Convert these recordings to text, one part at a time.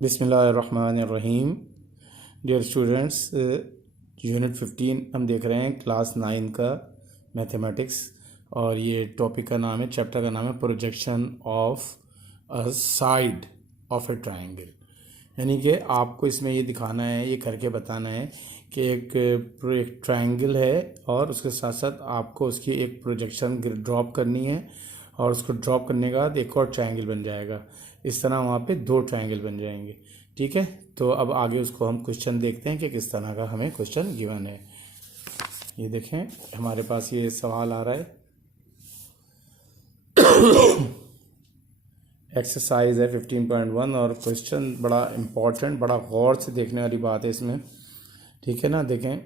बिस्मिल्लाहिर्रहमानिर्रहीम। Dear students, unit 15 हम देख रहे हैं क्लास 9 का मैथमेटिक्स, और ये टॉपिक का नाम है, चैप्टर का नाम है projection of a side of A triangle. यानी कि आपको इसमें ये दिखाना है, ये करके बताना है कि एक ट्रायंगल है और उसके साथ साथ आपको उसकी एक प्रोजेक्शन ड्रॉप करनी है, और उसको ड्रॉप करने के बाद एक और ट्रायंगल बन जाएगा। इस तरह वहाँ पे दो ट्रायंगल बन जाएंगे। ठीक है, तो अब आगे उसको हम क्वेश्चन देखते हैं कि किस तरह का हमें क्वेश्चन गिवन है। ये देखें, हमारे पास ये सवाल आ रहा है, एक्सरसाइज है 15.1, और क्वेश्चन बड़ा इम्पोर्टेंट, बड़ा गौर से देखने वाली बात है इसमें। ठीक है ना, देखें,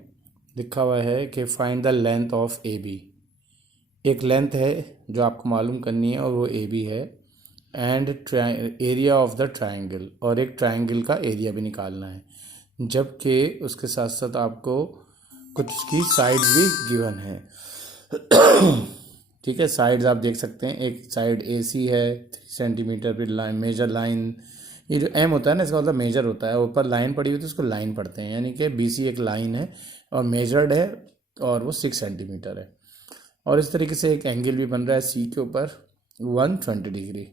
लिखा हुआ है कि find the length of A B. एक लेंथ है जो आपको मालूम करनी है और वो ए बी है, and area of the triangle, और एक ट्रायंगल का एरिया भी निकालना है, जबकि उसके साथ साथ आपको कुछ उसकी साइड्स भी गिवन है। ठीक है, साइड्स आप देख सकते हैं, एक साइड ए सी है 3 सेंटीमीटर, फिर लाइन, मेजर लाइन, ये जो एम होता है ना, इसका मतलब मेजर होता है। ऊपर लाइन पड़ी हुई तो उसको लाइन पढ़ते हैं, यानी कि बी सी एक लाइन है और मेजर्ड है, और वो 6 सेंटीमीटर है। और इस तरीके से एक एंगल भी बन रहा है सी के ऊपर 120 डिग्री।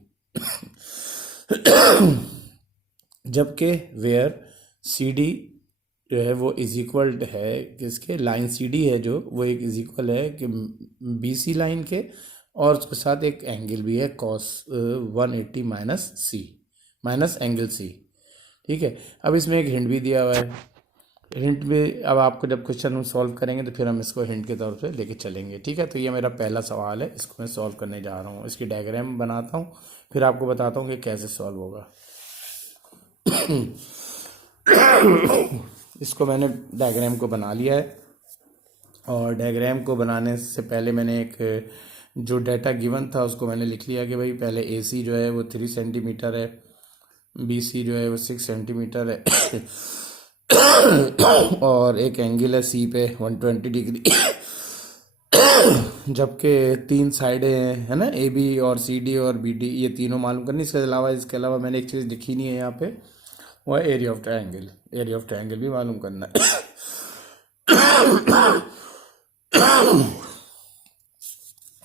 जबकि वेयर सी डी जो है वो इज इक्वल है किसके, लाइन सी डी है जो, वो एक इज इक्वल है कि बी सी लाइन के, और उसके साथ एक एंगल भी है कॉस 180 माइनस सी, माइनस एंगल सी। ठीक है, अब इसमें एक हिंट भी दिया हुआ है। हिंट में अब आपको जब क्वेश्चन हम सॉल्व करेंगे तो फिर हम इसको हिंट के तौर पे लेके चलेंगे। ठीक है, तो ये मेरा पहला सवाल है, इसको मैं सॉल्व करने जा रहा हूँ। इसकी डायग्राम बनाता हूँ, फिर आपको बताता हूँ कि कैसे सॉल्व होगा। इसको मैंने डायग्राम को बना लिया है, और डायग्राम को बनाने से पहले मैंने एक जो डाटा गिवन था उसको मैंने लिख लिया कि भाई पहले ए सी जो है वो 3 सेंटीमीटर है, बी सी जो है वो 6 सेंटीमीटर है, और एक एंगल है सी पे 120 डिग्री। जबकि 3 साइडें हैं, है ना, ए बी और सी डी और बी डी, ये तीनों मालूम करनी। इसके अलावा मैंने एक चीज़ लिखी नहीं है यहाँ पे, वो है area of triangle. Area of triangle भी मालूम करना है।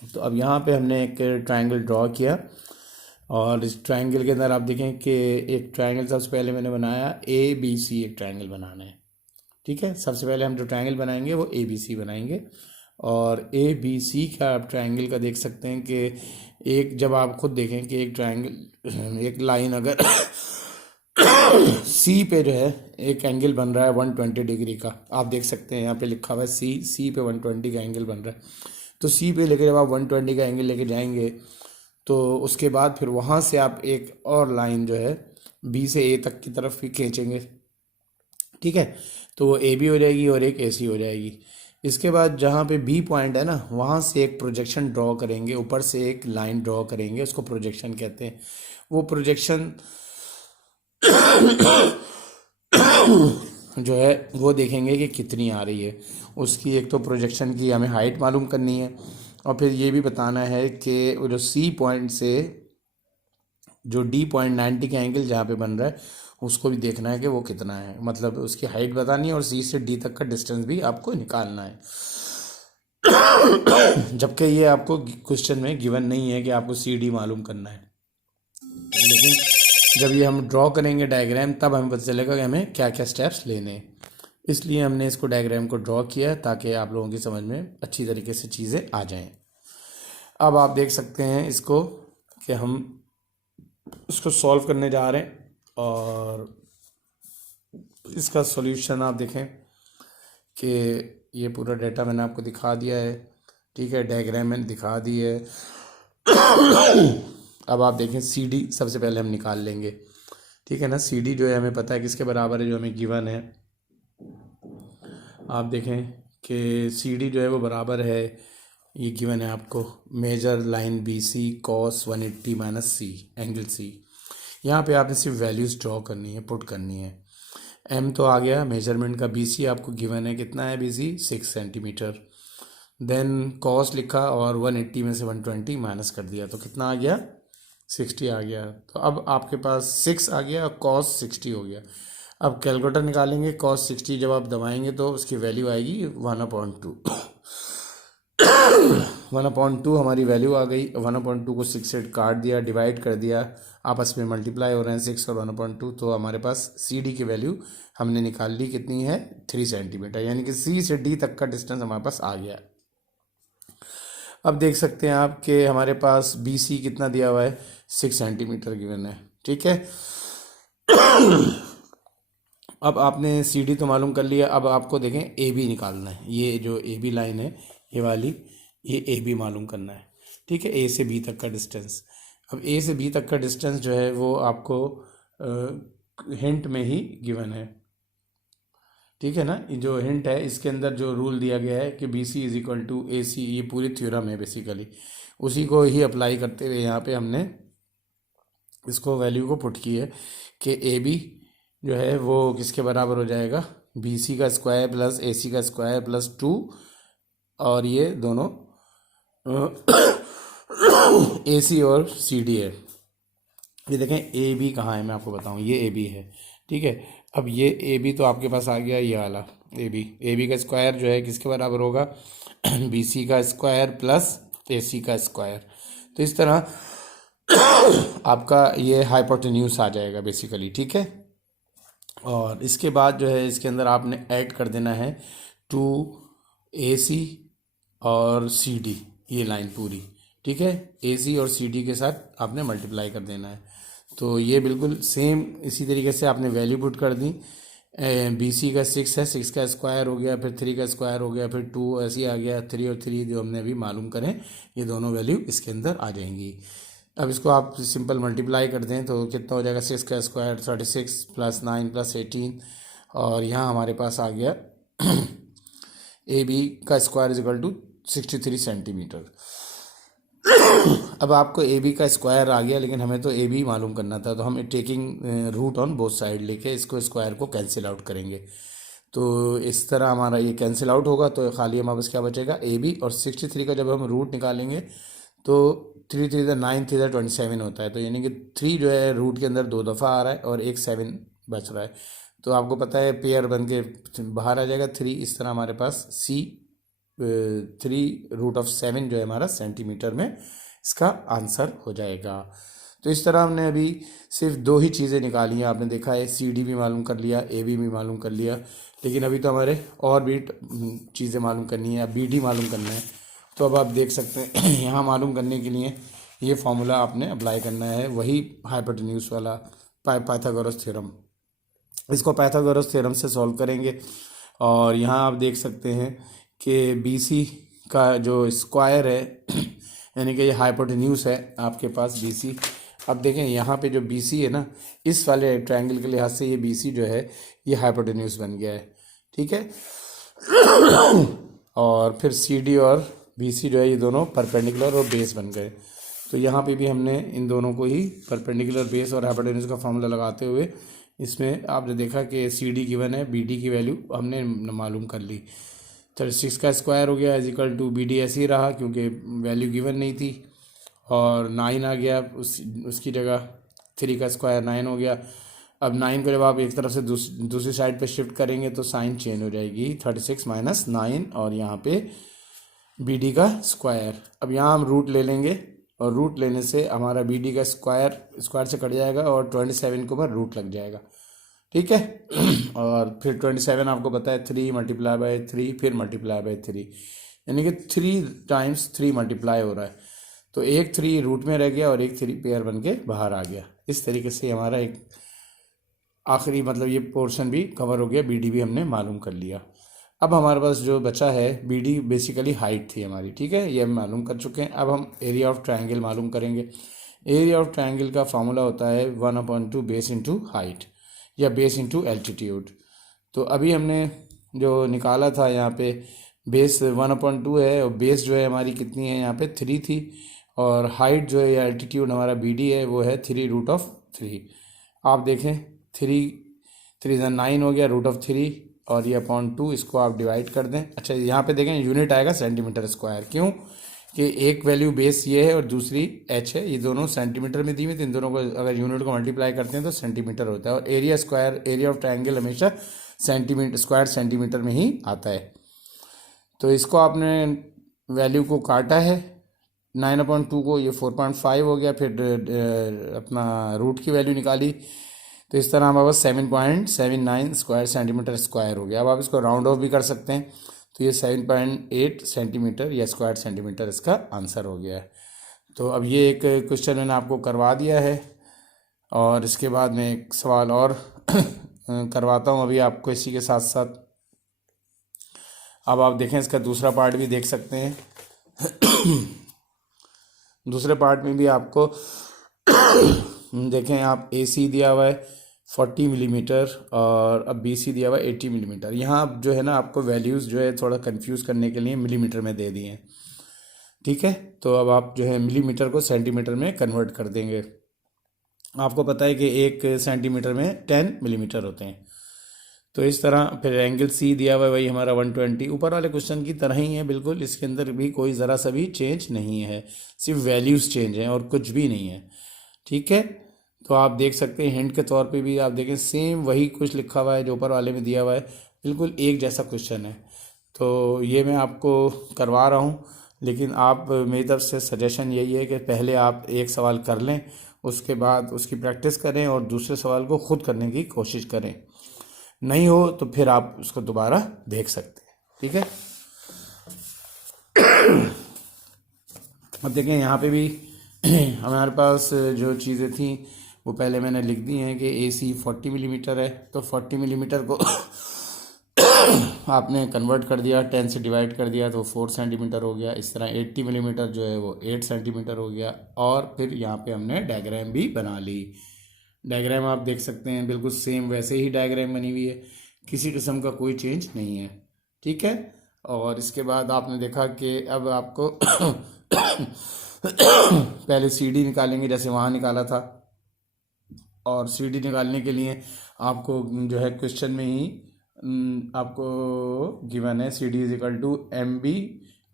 तो अब यहाँ पे हमने एक ट्रायंगल ड्रॉ किया, और इस ट्रायंगल के अंदर आप देखें कि एक ट्रायंगल सबसे पहले मैंने बनाया ए बी सी, एक ट्रायंगल बनाना है। ठीक है, सबसे पहले हम जो ट्रायंगल बनाएंगे वो ए बी सी बनाएंगे, और ए बी सी का आप ट्रायंगल का देख सकते हैं कि एक, जब आप खुद देखें कि एक ट्रायंगल, एक लाइन अगर सी पे जो है एक एंगल बन रहा है 120 डिग्री का, आप देख सकते हैं यहाँ पे लिखा हुआ है सी पे 120 का एंगल बन रहा है। तो सी पे लेके जब आप 120 का एंगल लेके जाएंगे तो उसके बाद फिर वहाँ से आप एक और लाइन जो है बी से ए तक की तरफ भी खींचेंगे। ठीक है, तो वो ए बी हो जाएगी और एक ए सी हो जाएगी। इसके बाद जहाँ पे बी पॉइंट है ना, वहाँ से एक प्रोजेक्शन ड्रॉ करेंगे, ऊपर से एक लाइन ड्रॉ करेंगे, उसको प्रोजेक्शन कहते हैं। वो प्रोजेक्शन जो है वो देखेंगे कि कितनी आ रही है उसकी। एक तो प्रोजेक्शन की हमें हाइट मालूम करनी है, और फिर ये भी बताना है कि वो जो सी पॉइंट से जो डी पॉइंट 90 का एंगल जहाँ पे बन रहा है उसको भी देखना है कि वो कितना है, मतलब उसकी हाइट बतानी है, और सी से डी तक का डिस्टेंस भी आपको निकालना है। जबकि ये आपको क्वेश्चन में गिवन नहीं है कि आपको सी डी मालूम करना है, लेकिन जब ये हम ड्रॉ करेंगे डायग्राम तब हमें पता चलेगा कि हमें क्या क्या स्टेप्स लेने हैं। इसलिए हमने इसको डायग्राम को ड्रॉ किया है ताकि आप लोगों की समझ में अच्छी तरीके से चीज़ें आ जाएं। अब आप देख सकते हैं इसको कि हम इसको सॉल्व करने जा रहे हैं, और इसका सॉल्यूशन आप देखें कि ये पूरा डेटा मैंने आपको दिखा दिया है। ठीक है, डायग्राम मैंने दिखा दी है। अब आप देखें सी डी सबसे पहले हम निकाल लेंगे। ठीक है ना, सी डी जो है हमें पता है किसके बराबर है, जो हमें गिवन है। आप देखें कि सी डी जो है वो बराबर है, ये गिवन है आपको, measure line B C cos 180 minus C angle C. यहाँ पे आपने सिर्फ वैल्यूज़ ड्रॉ करनी है, पुट करनी है। एम तो आ गया मेजरमेंट का, बी सी आपको गिवन है, कितना है B C 6 centimetre. Then cos लिखा और 180 में से 120 माइनस कर दिया, तो कितना आ गया 60 आ गया। तो अब आपके पास 6 आ गया और cos 60 हो गया। अब कैलकुलेटर निकालेंगे, cos 60 जब आप दबाएंगे तो उसकी वैल्यू आएगी 1/2। 1/2 हमारी वैल्यू आ गई। 1/2 को 6 से काट दिया, डिवाइड कर दिया, आपस में मल्टीप्लाई हो रहे हैं 6 और 1/2, तो हमारे पास सी डी की वैल्यू हमने निकाल ली, कितनी है 3 सेंटीमीटर, यानी कि सी से डी तक का डिस्टेंस हमारे पास आ गया। अब देख सकते हैं आप कि हमारे पास बी सी कितना दिया हुआ है, 6 सेंटीमीटर गिवन है। ठीक है, अब आपने सी डी तो मालूम कर लिया, अब आपको देखें ए बी निकालना है। ये जो ए बी लाइन है ये वाली, ये ए बी मालूम करना है। ठीक है, ए से बी तक का डिस्टेंस। अब ए से बी तक का डिस्टेंस जो है वो आपको हिंट में ही गिवन है। ठीक है ना, ये जो हिंट है इसके अंदर जो रूल दिया गया है कि B C is equal to A C, ये पूरी थ्योरम है बेसिकली, उसी को ही अप्लाई करते हुए यहाँ पे हमने इसको वैल्यू को पुट की है कि ए बी जो है वो किसके बराबर हो जाएगा, बी सी का स्क्वायर प्लस ए सी का स्क्वायर प्लस 2, और ये दोनों ए सी और सी डी है। ये देखें ए बी कहाँ है, मैं आपको बताऊँ, ये ए बी है। ठीक है, अब ये ए बी तो आपके पास आ गया, ये वाला ए बी का स्क्वायर जो है किसके बराबर होगा, बी सी का स्क्वायर प्लस ए सी का स्क्वायर। तो इस तरह आपका ये हाइपोटेन्यूज आ जाएगा बेसिकली। ठीक है, और इसके बाद जो है इसके अंदर आपने ऐड कर देना है 2AC और CD, ये लाइन पूरी। ठीक है, AC और CD के साथ आपने मल्टीप्लाई कर देना है। तो ये बिल्कुल सेम इसी तरीके से आपने वैल्यू पुट कर दी। BC का 6 है, 6 का स्क्वायर हो गया, फिर 3 का स्क्वायर हो गया, फिर 2 ऐसे ही आ गया, 3 और 3 जो हमने अभी मालूम करें, ये दोनों वैल्यू इसके अंदर आ जाएंगी। अब इसको आप सिंपल मल्टीप्लाई कर दें तो कितना हो जाएगा, 6 का स्क्वायर 36 प्लस 9 प्लस 18, और यहाँ हमारे पास आ गया ए बी का square is equal to 63 centimetre. अब आपको ए बी का स्क्वायर आ गया, लेकिन हमें तो ए बी मालूम करना था, तो हम taking root on both side लेके इसको स्क्वायर को कैंसिल आउट करेंगे। तो इस तरह हमारा ये कैंसिल आउट होगा, तो खाली हमारे पास क्या बचेगा, ए बी, और 63 का जब हम रूट निकालेंगे तो 3 3 9 3 27 होता है। तो यानी कि 3 जो है रूट के अंदर 2 दफ़ा आ रहा है और एक 7 बच रहा है, तो आपको पता है पेयर बन के बाहर आ जाएगा 3। इस तरह हमारे पास C 3√7 जो है हमारा सेंटीमीटर में इसका आंसर हो जाएगा। तो इस तरह हमने अभी सिर्फ 2 ही चीज़ें निकाली हैं। आपने देखा है CD भी मालूम कर लिया, AB भी मालूम कर लिया, लेकिन अभी तो हमारे और भी चीज़ें मालूम करनी है, BD मालूम करना है। तो अब आप देख सकते हैं यहाँ मालूम करने के लिए ये फार्मूला आपने अप्लाई करना है, वही हाइपोटेन्यूज वाला पाइथागोरस थ्योरम। इसको पाइथागोरस थ्योरम से सॉल्व करेंगे, और यहाँ आप देख सकते हैं कि BC का जो स्क्वायर है यानी कि ये हाइपोटेन्यूज है आपके पास BC। अब देखें यहाँ पे जो BC है ना, इस वाले ट्रायंगल के लिहाज से ये BC जो है ये हाइपोटेन्यूज बन गया है। ठीक है, और फिर CD और BC जो है ये दोनों परपेंडिकुलर और बेस बन गए। तो यहाँ पे भी हमने इन दोनों को ही परपेंडिकुलर बेस और हाइपोटेन्यूज का फॉर्मूला लगाते हुए इसमें आपने देखा कि CD गिवन है, BD की वैल्यू हमने मालूम कर ली। 36 का स्क्वायर हो गया इज इक्वल टू BD ऐसे ही रहा क्योंकि वैल्यू गिवन नहीं थी, और 9 आ गया उसकी जगह 3 का स्क्वायर 9 हो गया। अब 9 को जब आप एक तरफ से दूसरी साइड पे शिफ्ट करेंगे तो साइन चेंज हो जाएगी, 36 माइनस 9, और यहाँ पे BD का स्क्वायर। अब यहाँ हम रूट ले लेंगे, और रूट लेने से हमारा BD का स्क्वायर से कट जाएगा और 27 के ऊपर रूट लग जाएगा। ठीक है, और फिर 27 आपको पता है 3 मल्टीप्लाई बाय 3 फिर मल्टीप्लाई बाय 3, यानी कि 3 टाइम्स 3 मल्टीप्लाई हो रहा है। तो एक 3 रूट में रह गया और एक 3 पेयर बन के बाहर आ गया। इस तरीके से हमारा एक आखिरी मतलब ये पोर्शन भी कवर हो गया, BD भी हमने मालूम कर लिया। अब हमारे पास जो बचा है BD बेसिकली हाइट थी हमारी। ठीक है, ये हम मालूम कर चुके हैं। अब हम एरिया ऑफ ट्रायंगल मालूम करेंगे। एरिया ऑफ ट्रायंगल का फॉर्मूला होता है 1/2 बेस इंटू हाइट या बेस इंटू एल्टीट्यूड। तो अभी हमने जो निकाला था यहाँ पे बेस 1/2 है, और बेस जो है हमारी कितनी है यहाँ पे 3 थी, और हाइट जो है या एल्टीट्यूड हमारा BD है वो है 3√3। आप देखें 3 9 हो गया, √3, और ये 2, इसको आप डिवाइड कर दें। अच्छा यहाँ पे देखें यूनिट आएगा सेंटीमीटर स्क्वायर, क्यों, कि एक वैल्यू बेस ये है और दूसरी एच है, ये दोनों सेंटीमीटर में दी हुई, तो इन दोनों को अगर यूनिट को मल्टीप्लाई करते हैं तो सेंटीमीटर होता है। और area square, area of triangle हमेशा सेंटीमीटर, स्क्वायर सेंटीमीटर में ही आता है। तो इसको आपने वैल्यू को काटा है 9/2 को, ये 4.5 हो गया। फिर अपना रूट की वैल्यू निकाली, तो इस तरह हमारे पास 7.79 स्क्वायर सेंटीमीटर स्क्वायर हो गया। अब आप इसको राउंड ऑफ भी कर सकते हैं, तो ये 7.8 सेंटीमीटर या स्क्वायर सेंटीमीटर इसका आंसर हो गया है। तो अब ये एक क्वेश्चन मैंने आपको करवा दिया है, और इसके बाद मैं एक सवाल और करवाता हूँ अभी आपको इसी के साथ साथ। अब आप देखें, इसका दूसरा पार्ट भी देख सकते हैं। दूसरे पार्ट में भी आपको देखें, आप AC दिया हुआ है 40 मिलीमीटर और अब BC दिया हुआ है 80 मिलीमीटर। यहाँ जो है ना, आपको वैल्यूज़ जो है थोड़ा कंफ्यूज करने के लिए मिलीमीटर में दे दिए हैं, ठीक है। तो अब आप जो है मिलीमीटर को सेंटीमीटर में कन्वर्ट कर देंगे। आपको पता है कि 1 सेंटीमीटर में 10 मिलीमीटर होते हैं। तो इस तरह फिर एंगल C दिया हुआ है वही हमारा 120, ऊपर वाले क्वेश्चन की तरह ही है बिल्कुल, इसके अंदर भी कोई ज़रा सा भी चेंज नहीं है, सिर्फ वैल्यूज़ चेंज हैं और कुछ भी नहीं है, ठीक है। तो आप देख सकते हैं हिंट के तौर पे भी आप देखें, सेम वही कुछ लिखा हुआ है जो ऊपर वाले में दिया हुआ है, बिल्कुल एक जैसा क्वेश्चन है। तो ये मैं आपको करवा रहा हूँ, लेकिन आप मेरी तरफ से सजेशन यही है कि पहले आप एक सवाल कर लें, उसके बाद उसकी प्रैक्टिस करें और दूसरे सवाल को खुद करने की कोशिश करें। नहीं हो तो फिर आप उसको दोबारा देख सकते हैं, ठीक है। अब देखें यहाँ पे भी हमारे पास जो चीज़ें थी वो पहले मैंने लिख दी हैं कि AC 40 मिलीमीटर है, तो 40 मिलीमीटर को आपने कन्वर्ट कर दिया, 10 से डिवाइड कर दिया तो 4 सेंटीमीटर हो गया। इस तरह 80 मिलीमीटर जो है वो 8 सेंटीमीटर हो गया। और फिर यहाँ पे हमने डायग्राम भी बना ली। डायग्राम आप देख सकते हैं बिल्कुल सेम वैसे ही डायग्राम बनी हुई है, किसी किस्म का कोई चेंज नहीं है, ठीक है। और इसके बाद आपने देखा कि अब आपको पहले CD निकालेंगे जैसे वहाँ निकाला था, और CD निकालने के लिए आपको जो है क्वेश्चन में ही आपको गिवन है CD = MB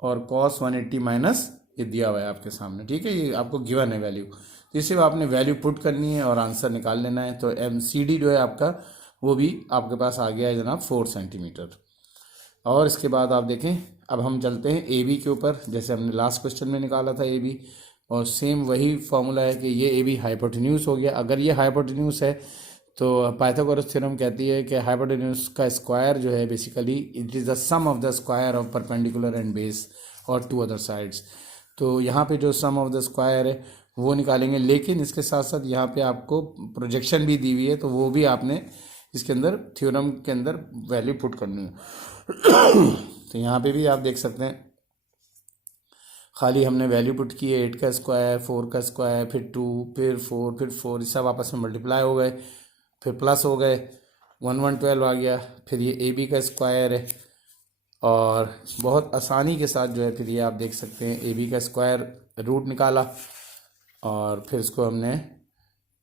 और cos 180 माइनस ये दिया हुआ है आपके सामने, ठीक है। ये आपको गिवन है वैल्यू, तो इसे आपने वैल्यू पुट करनी है और आंसर निकाल लेना है। तो CD जो है आपका वो भी आपके पास आ गया है जनाब 4 सेंटीमीटर। और इसके बाद आप देखें, अब हम चलते हैं AB के ऊपर, जैसे हमने लास्ट क्वेश्चन में निकाला था AB, और सेम वही फॉर्मूला है कि ये AB हाइपोटेन्यूज हो गया। अगर ये हाइपोटेन्यूज है तो पाइथागोरस थ्योरम कहती है कि हाइपोटेन्यूज का स्क्वायर जो है basically it is the sum of the square of perpendicular and base और 2 अदर साइड्स। तो यहाँ पे जो सम ऑफ द स्क्वायर है वो निकालेंगे, लेकिन इसके साथ साथ यहाँ पे आपको प्रोजेक्शन भी दी हुई है, तो वो भी आपने इसके अंदर थ्योरम के अंदर वैल्यू पुट करनी है। तो यहाँ पे भी आप देख सकते हैं, खाली हमने वैल्यू पुट की है 8 का स्क्वायर, 4 का स्क्वायर, फिर 2, फिर 4, फिर 4, सब आपस में मल्टीप्लाई हो गए, फिर प्लस हो गए, 112 आ गया। फिर ये AB का स्क्वायर है, और बहुत आसानी के साथ जो है फिर ये आप देख सकते हैं AB का स्क्वायर रूट निकाला, और फिर इसको हमने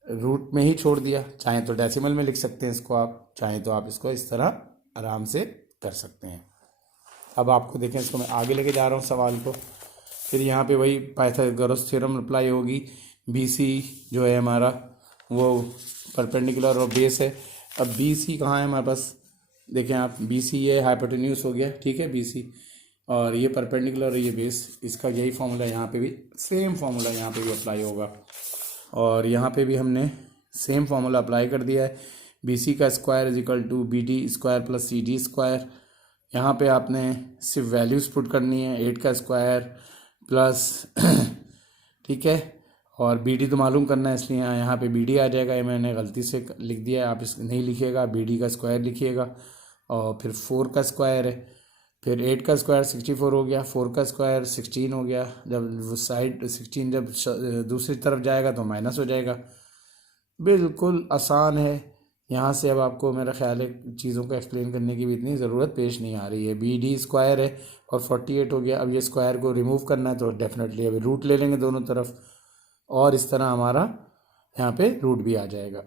रूट में ही छोड़ दिया। चाहें तो डेसिमल में लिख सकते हैं इसको आप, चाहें तो आप इसको इस तरह आराम से कर सकते हैं। अब आपको देखें, इसको मैं आगे लेके जा रहा हूँ सवाल को। फिर यहाँ पे वही पाइथागोरस थ्योरम अप्लाई होगी। BC जो है हमारा वो परपेंडिकुलर और बेस है। अब BC कहाँ है हमारे पास, देखें आप, BC ये हाइपोटेन्यूज हो गया, ठीक है, BC, और ये परपेंडिकुलर और ये बेस, इसका यही फॉर्मूला यहाँ पे भी, सेम फॉर्मूला यहाँ पे भी अप्लाई होगा। और यहाँ पे भी हमने सेम फार्मूला अप्लाई कर दिया है। BC का square = BD square plus CD square. यहाँ पे आपने सिर्फ वैल्यूज़ पुट करनी है, 8 का स्क्वायर प्लस ठीक है, और BD तो मालूम करना है, इसलिए यहाँ पे BD आ जाएगा। ये मैंने गलती से लिख दिया है, आप इस नहीं लिखिएगा, BD का स्क्वायर लिखिएगा। और फिर 4 का स्क्वायर है, फिर 8 का स्क्वायर 64 हो गया, 4 का स्क्वायर 16 हो गया। जब साइड 16 जब दूसरी तरफ जाएगा तो माइनस हो जाएगा। बिल्कुल आसान है। यहाँ से अब आपको मेरा ख्याल है चीज़ों को एक्सप्लेन करने की भी इतनी ज़रूरत पेश नहीं आ रही है। BD स्क्वायर है और 48 हो गया। अब ये स्क्वायर को रिमूव करना है तो डेफिनेटली अभी रूट ले लेंगे दोनों तरफ, और इस तरह हमारा यहाँ पे रूट भी आ जाएगा।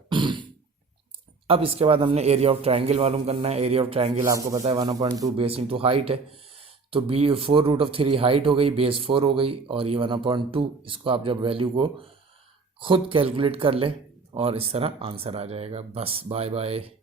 अब इसके बाद हमने एरिया ऑफ ट्रायंगल मालूम करना है। एरिया ऑफ ट्रायंगल आपको पता है 1/2 बेस इंटू हाइट है। तो बी 4√3 हाइट हो गई, बेस 4 हो गई, और ये 1/2, इसको आप जब वैल्यू को खुद कैलकुलेट कर ले और इस तरह आंसर आ जाएगा। बस बाय बाय।